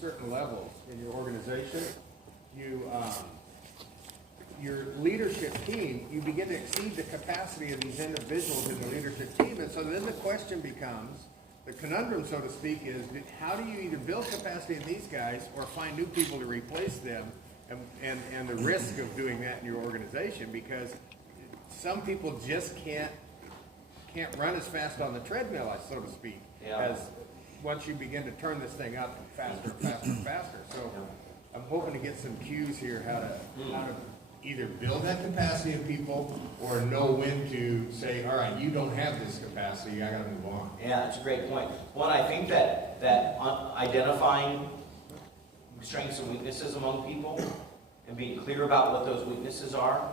certain levels in your organization, your leadership team, you begin to exceed the capacity of these individuals in the leadership team. And so then the question becomes, the conundrum, so to speak, is how do you either build capacity in these guys or find new people to replace them, and the risk of doing that in your organization, because some people just can't run as fast on the treadmill, so to speak, as once you begin to turn this thing up faster and faster and faster. So I'm hoping to get some cues here how to either build that capacity of people or know when to say, all right, you don't have this capacity, I got to move on. Yeah, that's a great point. One, I think that identifying strengths and weaknesses among people and being clear about what those weaknesses are,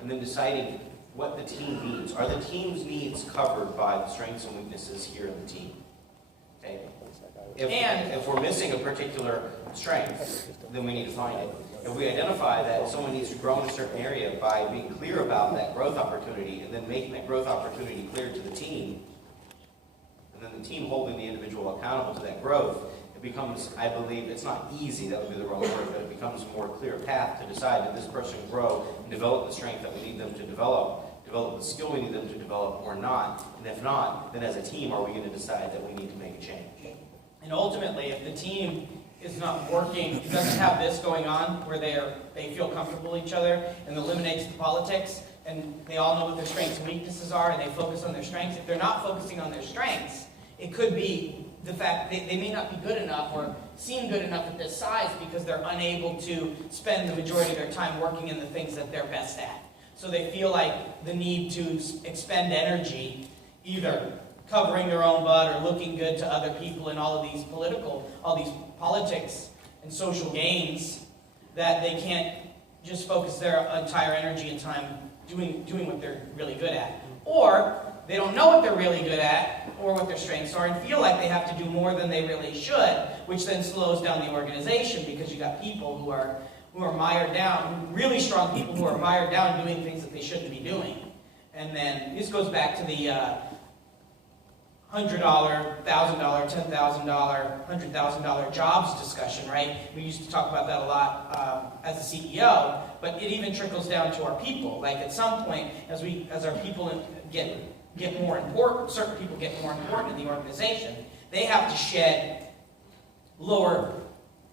and then deciding what the team needs. Are the team's needs covered by the strengths and weaknesses here in the team? Okay. If we're missing a particular strength, then we need to find it. If we identify that someone needs to grow in a certain area by being clear about that growth opportunity and then making that growth opportunity clear to the team, and then the team holding the individual accountable to that growth, it becomes, I believe, it's not easy, that would be the wrong word, but it becomes a more clear path to decide that this person grow and develop the strength that we need them to develop the skill we need them to develop or not. And if not, then as a team, are we going to decide that we need to make a change? And ultimately, if the team is not working, doesn't have this going on where they feel comfortable with each other and eliminates the politics, and they all know what their strengths and weaknesses are, and they focus on their strengths. If they're not focusing on their strengths, it could be the fact they may not be good enough or seem good enough at this size because they're unable to spend the majority of their time working in the things that they're best at. So they feel like the need to expend energy either covering their own butt or looking good to other people in all these politics and social gains, that they can't just focus their entire energy and time doing what they're really good at. Or they don't know what they're really good at or what their strengths are and feel like they have to do more than they really should, which then slows down the organization because you got people who are mired down, really strong people who are mired down doing things that they shouldn't be doing. And then this goes back to the $100, $1,000, $10,000, $100,000 jobs discussion, right? We used to talk about that a lot as a CEO, but it even trickles down to our people. Like at some point, as our people get more important, certain people get more important in the organization, they have to shed lower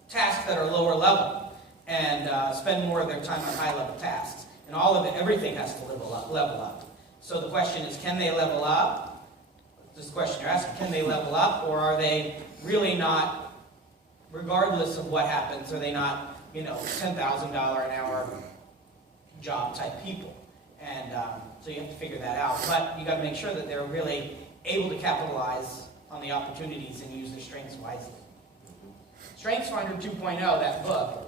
tasks that are lower level and spend more of their time on high level tasks. And all of it, everything has to level up. So the question is, can they level up? This is the question you're asking. Can they level up, or are they really not, regardless of what happens, are they not, $10,000 an hour job type people? And so you have to figure that out. But you got to make sure that they're really able to capitalize on the opportunities and use their strengths wisely. StrengthsFinder 2.0, that book,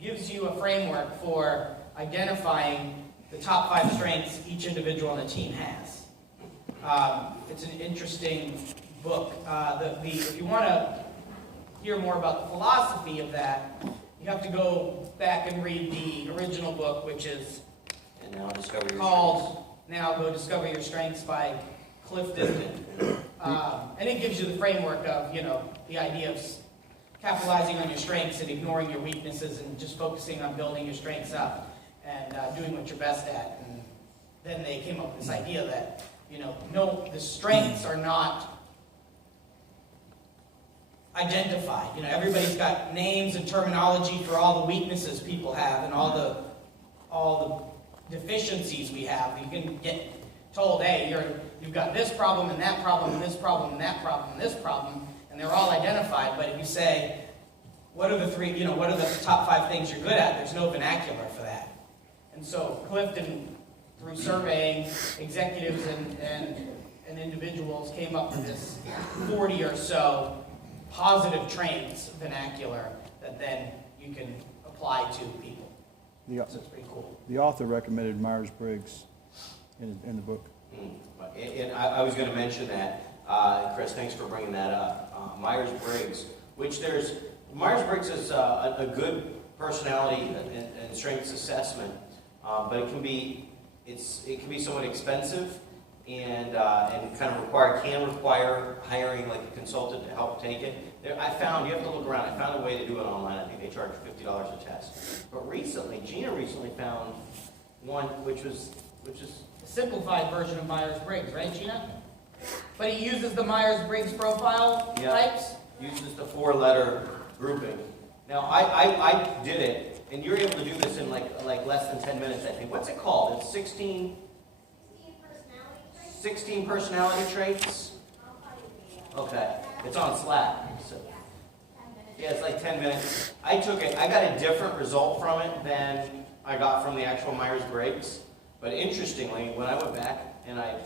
gives you a framework for identifying the top 5 strengths each individual on the team has. It's an interesting book. If you want to hear more about the philosophy of that, you have to go back and read the original book, which is called Now Go Discover Your Strengths by Cliff Dibden. And it gives you the framework of, the idea of capitalizing on your strengths and ignoring your weaknesses and just focusing on building your strengths up and doing what you're best at. And then they came up with this idea that, no, the strengths are not identified. Everybody's got names and terminology for all the weaknesses people have and all the deficiencies we have. You can get told, hey, you've got this problem and that problem and this problem and that problem and this problem, and they're all identified. But if you say, what are the top 5 things you're good at? There's no vernacular for that. And so Clifton, through surveying executives and individuals, came up with this 40 or so positive traits vernacular that then you can apply to people. So it's pretty cool. The author recommended Myers-Briggs in the book. And I was going to mention that, Chris, thanks for bringing that up. Myers-Briggs, Myers-Briggs is a good personality and strengths assessment, but it can be somewhat expensive and kind of require hiring like a consultant to help take it. I found, you have to look around, I found a way to do it online. I think they charge $50 a test. But recently, Gina recently found one which is A simplified version of Myers-Briggs, right, Gina? But he uses the Myers-Briggs profile Yeah. types? uses the 4-letter grouping. Now, I did it, and you're able to do this in like less than 10 minutes, I think. What's it called? It's 16 personality traits? Okay, it's on Slack. So. Yeah, it's like 10 minutes. I took it, I got a different result from it than I got from the actual Myers-Briggs. But interestingly, when I went back and I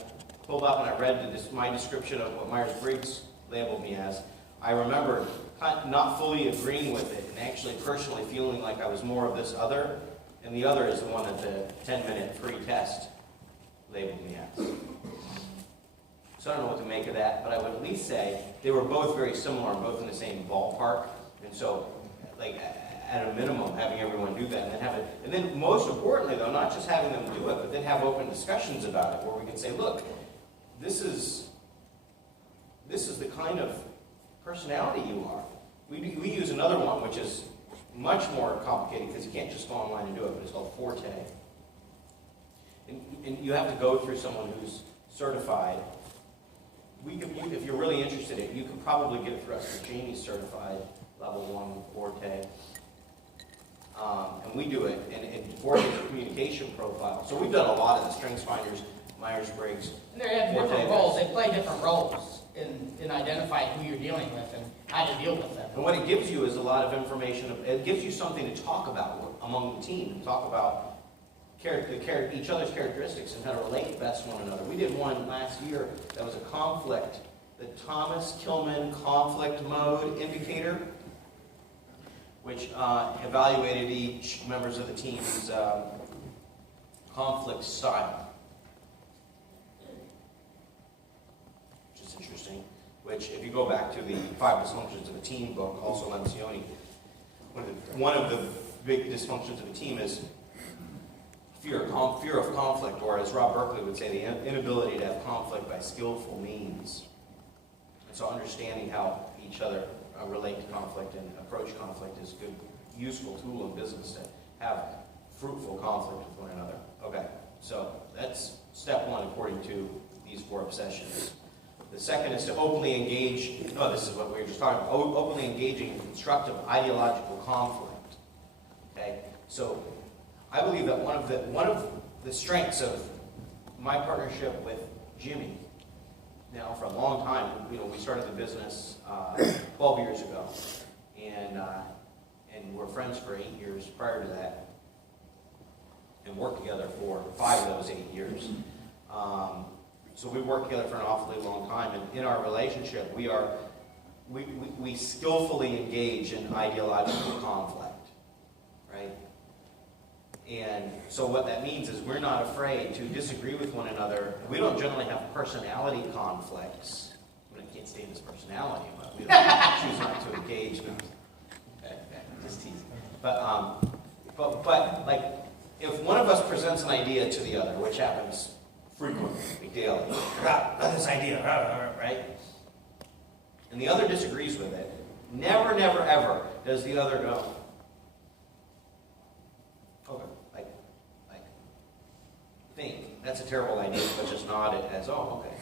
pulled up and I read my description of what Myers-Briggs labeled me as, I remember not fully agreeing with it and actually personally feeling like I was more of this other, and the other is the one that the 10-minute free test labeled me as. So I don't know what to make of that, but I would at least say they were both very similar and both in the same ballpark, and so, like, at a minimum, having everyone do that, and then have it, and then most importantly though, not just having them do it, but then have open discussions about it, where we can say, look, this is the kind of personality you are. We use another one, which is much more complicated, because you can't just go online and do it, but it's called Forte. And you have to go through someone who's certified. If you're really interested in it, you can probably get it through us, because Jamie's certified level 1 Forte. And we do it, and Forte is a communication profile. So we've done a lot of the StrengthsFinders, Myers-Briggs. And they have Forte different roles. tests. They play different roles in identifying who you're dealing with and how to deal with them. And what it gives you is a lot of information. It gives you something to talk about among the team, talk about each other's characteristics and how to relate best to one another. We did one last year that was a conflict, the Thomas Kilman conflict mode indicator, which evaluated each members of the team's conflict style. Which is interesting. Which, if you go back to the 5 Dysfunctions of a Team book, also Lencioni, one of the big dysfunctions of a team is fear of conflict, or as Rob Berkeley would say, the inability to have conflict by skillful means. And so understanding how each other relate to conflict and approach conflict is a good, useful tool in business to have fruitful conflict with one another. Okay, so that's step 1 according to these 4 obsessions. The second is to openly engage, this is what we were just talking about, openly engaging in constructive ideological conflict. Okay, so I believe that one of the strengths of my partnership with Jimmy, now for a long time, we started the business 12 years ago, and we're friends for 8 years prior to that, and worked together for 5 of those 8 years. So we worked together for an awfully long time, and in our relationship, we skillfully engage in ideological conflict, right? And so what that means is we're not afraid to disagree with one another. We don't generally have personality conflicts. I can't stand his personality, but we don't choose not to engage. Just teasing. But like, if one of us presents an idea to the other, which happens frequently, daily, this idea, right? And the other disagrees with it, never, ever does the other go, okay, like, think that's a terrible idea, but just nod it as, oh, okay.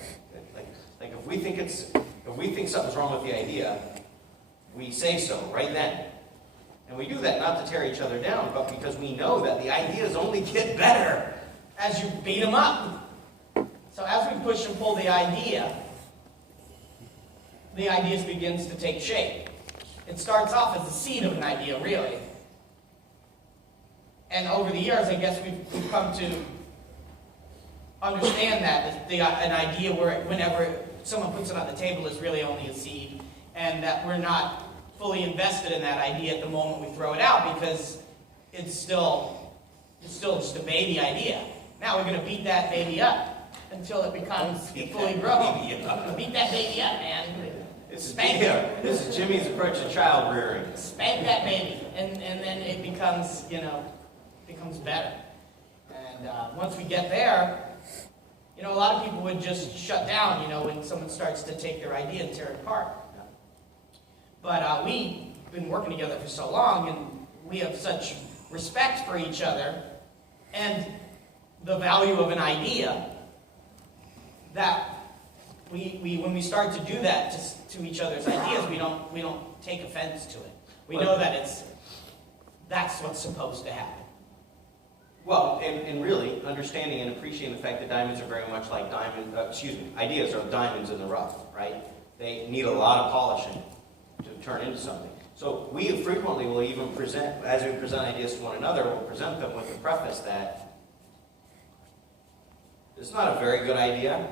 Like if we think something's wrong with the idea, we say so right then. And we do that not to tear each other down, but because we know that the ideas only get better As you beat them up. So as we push and pull the idea begins to take shape. It starts off as the seed of an idea, really. And over the years, I guess we've come to understand that an idea whenever someone puts it on the table is really only a seed, and that we're not fully invested in that idea at the moment we throw it out, because it's still just a baby idea. Now we're going to beat that baby up until it becomes fully grown. Beat that baby up, man. Spank it. This is Jimmy's approach to child rearing. Spank that baby, and then it becomes better. And once we get there, a lot of people would just shut down, when someone starts to take their idea and tear it apart. But we've been working together for so long, and we have such respect for each other and the value of an idea that we when we start to do that to each other's ideas, we don't take offense to it. We know that that's what's supposed to happen. Well, and really understanding and appreciating the fact that diamonds are very much like ideas are diamonds in the rough, right? They need a lot of polishing to turn into something. So we frequently will even present, as we present ideas to one another, we'll present them with the preface that it's not a very good idea,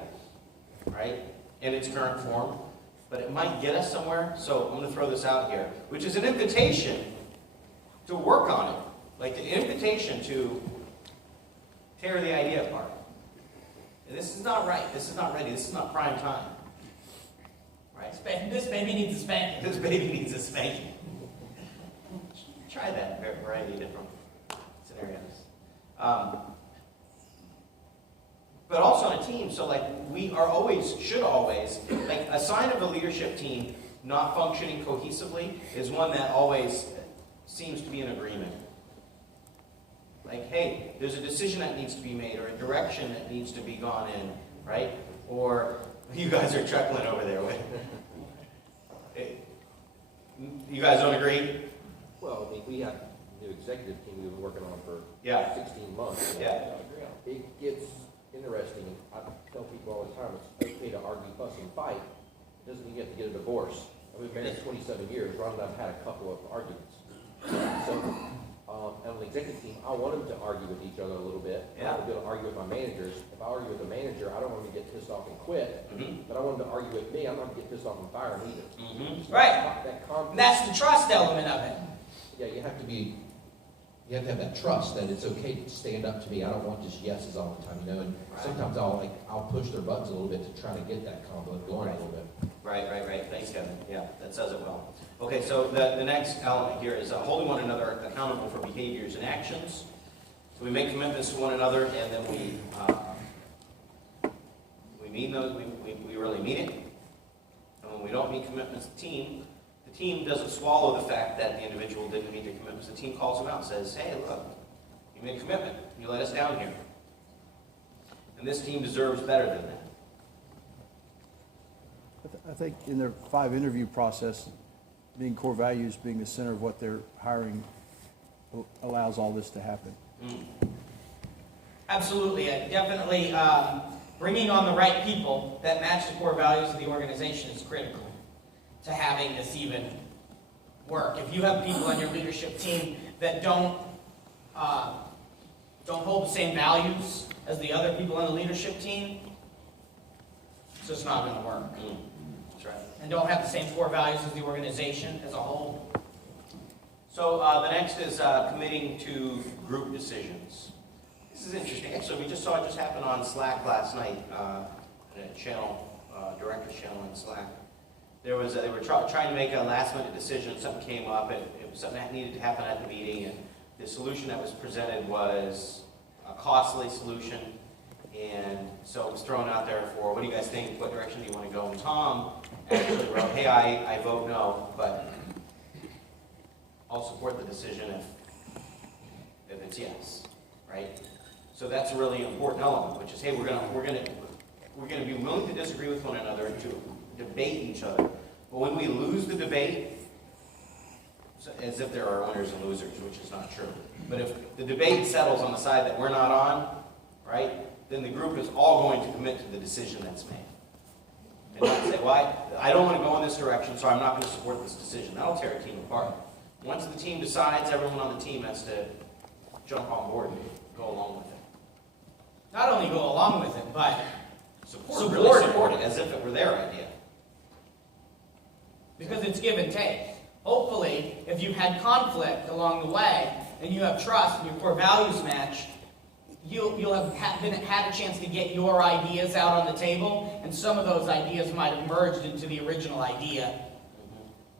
right, in its current form, but it might get us somewhere. So I'm going to throw this out here, which is an invitation to work on it, like an invitation to tear the idea apart. And this is not right. This is not ready. This is not prime time. Right? This baby needs a spanking. This baby needs a spanking. Try that in a variety of different scenarios. But also on a team, so like should always, like a sign of a leadership team not functioning cohesively is one that always seems to be in agreement. Like, hey, there's a decision that needs to be made or a direction that needs to be gone in, right? Or you guys are chuckling over there. You guys don't agree? Well, I mean, we have a new executive team we've been working on for Yeah. 16 months. Yeah. It gets interesting. I tell people all the time, it's okay to argue, fuss, and fight. It doesn't mean you have to get a divorce. I've been married 27 years. Ron and I've had a couple of arguments. So, on the executive team, I want them to argue with each other a little bit. Yeah. I want them to argue with my managers. If I argue with the manager, I don't want them to get pissed off and quit. Mm-hmm. But I want them to argue with me. I'm not going to get pissed off and fire them either. Mm-hmm. Right. That conflict. And that's the trust element of it. Yeah, you have to have that trust that it's okay to stand up to me. I don't want just yeses all the time, you know. And sometimes I'll push their buttons a little bit to try to get that conflict going a little bit. Right. Thanks, Kevin. Yeah, that says it well. Okay, so the next element here is holding one another accountable for behaviors and actions. So we make commitments to one another, and then we mean those. We really mean it. And when we don't meet commitments to the team doesn't swallow the fact that the individual didn't meet their commitments. The team calls them out and says, "Hey, look, you made a commitment. You let us down here." And this team deserves better than that. I think in their 5 interview process, being core values being the center of what they're hiring allows all this to happen. Absolutely. Definitely bringing on the right people that match the core values of the organization is critical to having this even work. If you have people on your leadership team that don't hold the same values as the other people on the leadership team, it's just not going to work. That's right. And don't have the same core values as the organization as a whole. So the next is committing to group decisions. This is interesting. Actually, we just saw it just happen on Slack last night, a channel, director's channel in Slack. They were trying to make a last-minute decision. Something came up. It was something that needed to happen at the meeting, and the solution that was presented was a costly solution. And so it was thrown out there for, what do you guys think? What direction do you want to go? And Tom actually wrote, "Hey, I vote no, but I'll support the decision if it's yes." Right? So that's a really important element, which is, hey, we're gonna be willing to disagree with one another, to debate each other. But when we lose the debate, as if there are winners and losers, which is not true. But if the debate settles on the side that we're not on, right, then the group is all going to commit to the decision that's made. And not say, well, I don't want to go in this direction, so I'm not going to support this decision. That'll tear a team apart. Once the team decides, everyone on the team has to jump on board and go along with it. Not only go along with it, but Really support it as if it were their idea. because it's give and take. Hopefully, if you've had conflict along the way and you have trust and your core values match, you'll have had a chance to get your ideas out on the table, and some of those ideas might have merged into the original idea.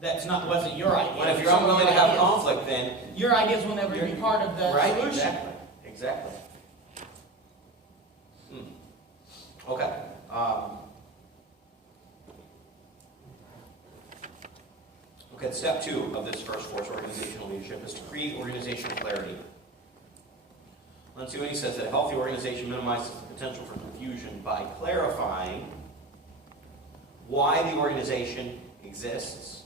Wasn't your idea. But if you're unwilling to have conflict, then your ideas will never be part of the right, solution. exactly. Okay. Okay, step 2 of this first force, organizational leadership, is to create organizational clarity. Lencioni says that a healthy organization minimizes the potential for confusion by clarifying why the organization exists.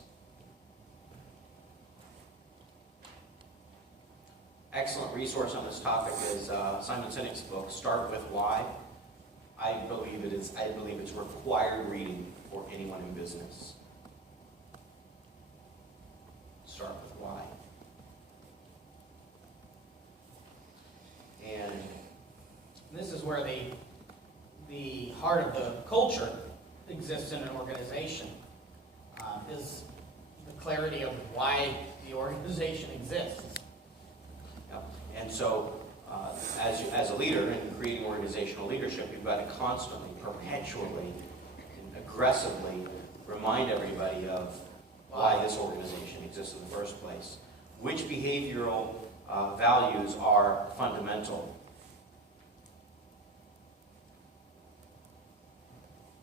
Excellent resource on this topic is Simon Sinek's book, Start With Why. I believe it's required reading for anyone in business. Start with why. And This is where the heart of the culture exists in an organization, is the clarity of why the organization exists. Yep. And so, as a leader in creating organizational leadership, you've got to constantly, perpetually, and aggressively remind everybody of why this organization exists in the first place. Which behavioral values are fundamental?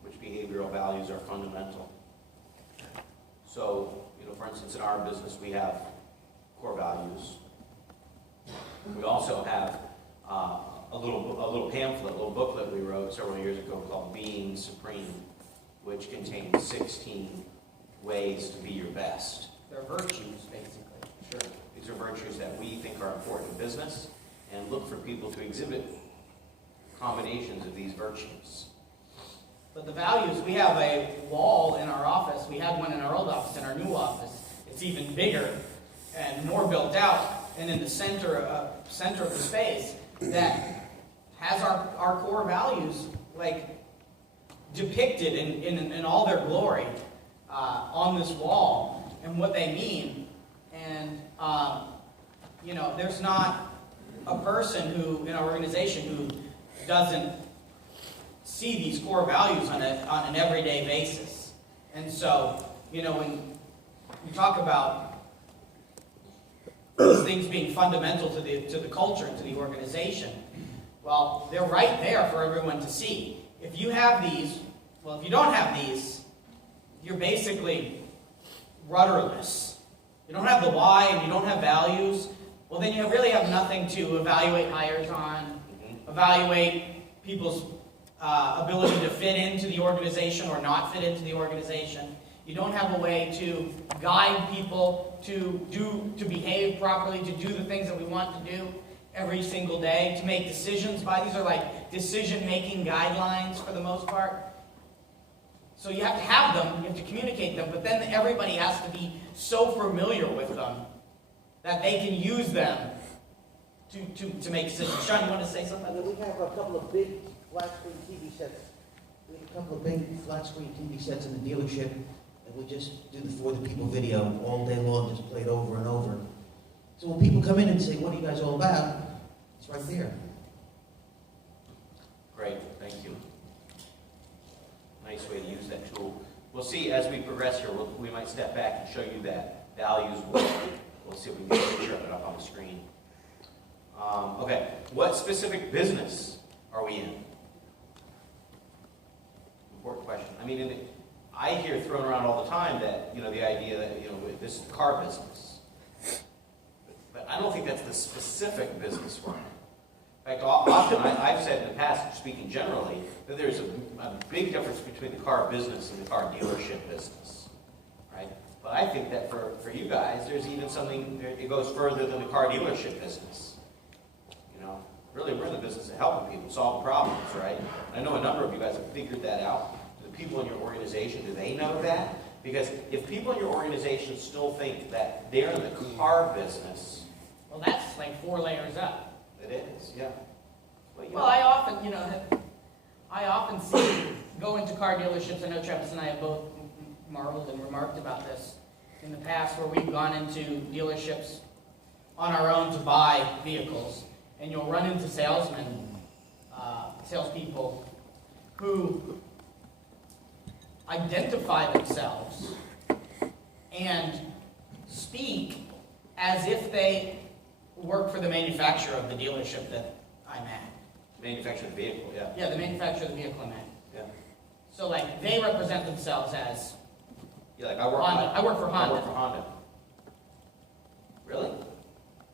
Which behavioral values are fundamental? So, for instance, in our business, we have core values. We also have a little pamphlet, a little booklet we wrote several years ago called Being Supreme, which contains 16 ways to be your best. They're virtues, basically. Sure. These are virtues that we think are important in business, and look for people to exhibit combinations of these virtues. But the values, we have a wall in our office. We had one in our old office. In our new office, it's even bigger and more built out. And in the center of the space, that has our core values like depicted in all their glory on this wall and what they mean. And there's not a person who in our organization who doesn't see these core values on an everyday basis. And so, when we talk about these things being fundamental to the culture and to the organization, well, they're right there for everyone to see. If you have these, if you don't have these, you're basically rudderless. You don't have the why and you don't have values, well, then you really have nothing to evaluate hires on, evaluate people's ability to fit into the organization or not fit into the organization. You don't have a way to guide people to behave properly, to do the things that we want to do every single day, to make decisions by. These are like decision-making guidelines for the most part. So you have to have them, you have to communicate them, but then everybody has to be so familiar with them that they can use them to make decisions. Sean, you want to say something? We have a couple of big flat-screen TV sets. We have a couple of big flat-screen TV sets in the dealership, and we just do the For the People video all day long, just play it over and over. So when people come in and say, "What are you guys all about?" it's right there. Great, thank you. Nice way to use that tool. We'll see as we progress here, we might step back and show you that values work. We'll see if we can get a picture of it up on the screen. Okay, what specific business are we in? Important question. I mean, I hear thrown around all the time that, the idea that, this is the car business. But I don't think that's the specific business we're in. In fact, often I've said in the past, speaking generally, that there's a big difference between the car business and the car dealership business, right? But I think that for you guys, there's even something, it goes further than the car dealership business. Really, we're in the business of helping people solve problems, right? I know a number of you guys have figured that out. The people in your organization, do they know that? Because if people in your organization still think that they're in the car business, Well, that's like 4 layers up. it is, yeah. Well, I often see, go into car dealerships. I know Travis and I have both marveled and remarked about this in the past, where we've gone into dealerships on our own to buy vehicles. And you'll run into salespeople who identify themselves and speak as if they work for the manufacturer of the dealership that I'm at. Manufactured vehicle, yeah. Yeah, the manufacturer of the vehicle I'm at. Yeah. So, they represent themselves as Yeah, like I work. Honda. I work for I work Honda. for Honda. Really?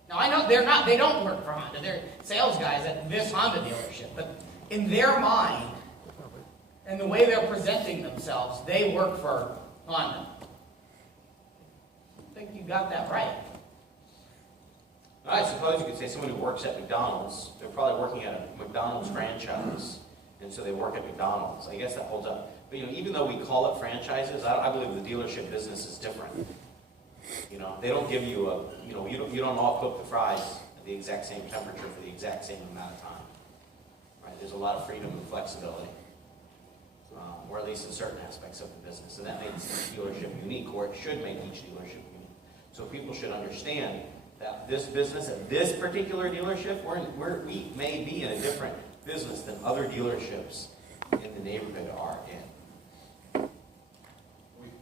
Now, I know they're not, they don't work for Honda. They're sales guys at this Honda dealership. But in their mind, and the way they're presenting themselves, they work for Honda. I think you got that right. I suppose you could say someone who works at McDonald's, they're probably working at a McDonald's franchise, and so they work at McDonald's. I guess that holds up. But even though we call it franchises, I believe the dealership business is different. They don't give you you don't all cook the fries at the exact same temperature for the exact same amount of time. Right? There's a lot of freedom and flexibility, or at least in certain aspects of the business, and that makes each dealership unique, or it should make each dealership unique. So people should understand that this business at this particular dealership, we may be in a different business than other dealerships in the neighborhood are in.